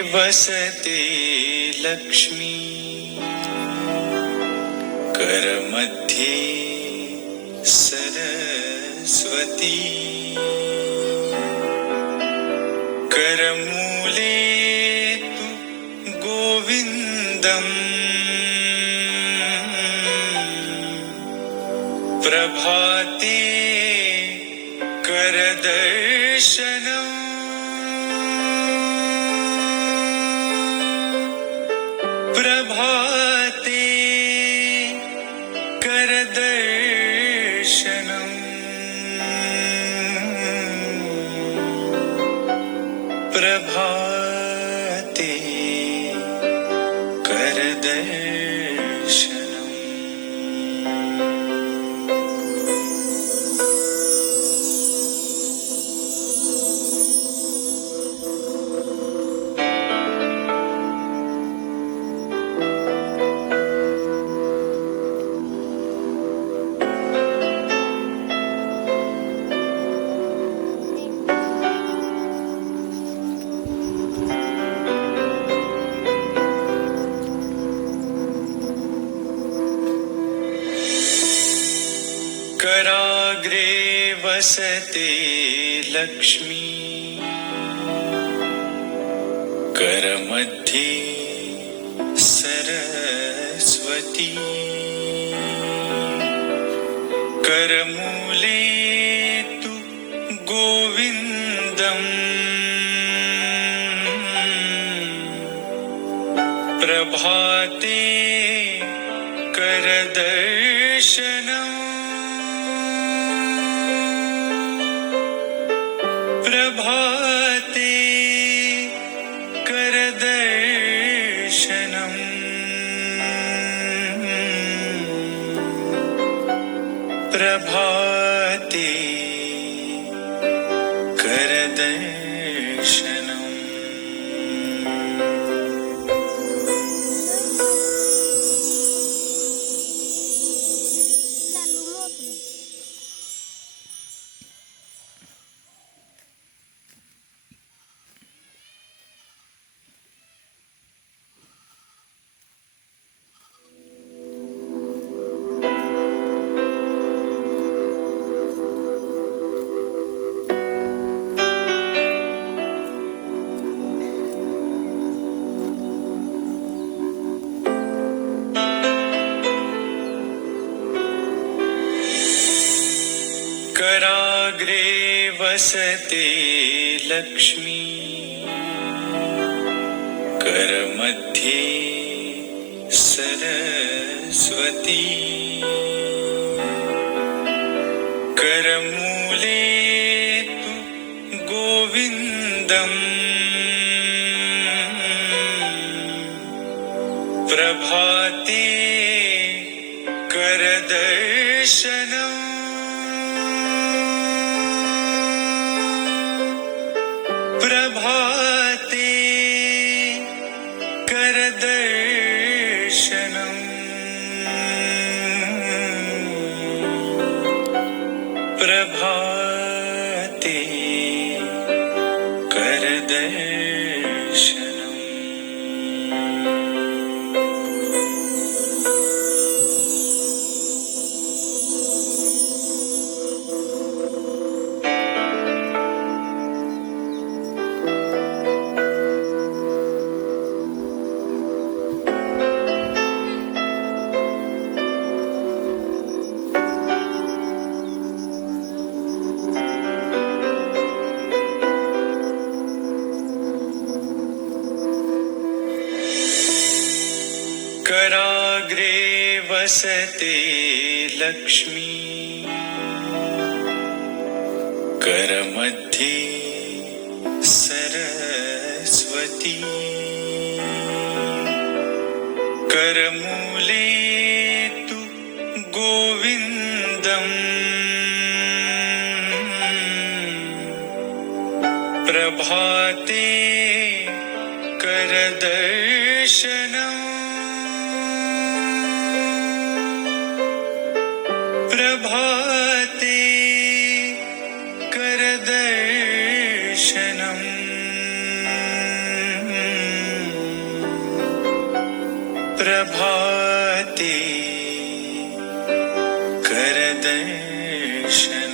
वसते लक्ष्मी करमध्ये सरस्वती करमूले तु गोविन्दम् प्रभाते करदर्शनम् प्रभाते करदर्शनम् प्रभाते करदर्शनम् कराग्रे वसते लक्ष्मी करमध्ये सरस्वती करमूले तु गोविन्दम् प्रभाते करदर्शनम् प्रभाते करदर्शनम् प्रभाते करदर्शनम् कराग्रे वसते लक्ष्मी करमध्ये सरस्वती करमूले तु गोविन्दम् प्रभाते करदर्शनम् प्रभाते करदर्शनम् प्रभाते करदर्शनम् कराग्रे वसते लक्ष्मी करमध्ये सरस्वती करमूले तु गोविन्दम् प्रभाते करदर्शनम् प्रभाते करदर्शनम् प्रभाते करदर्शन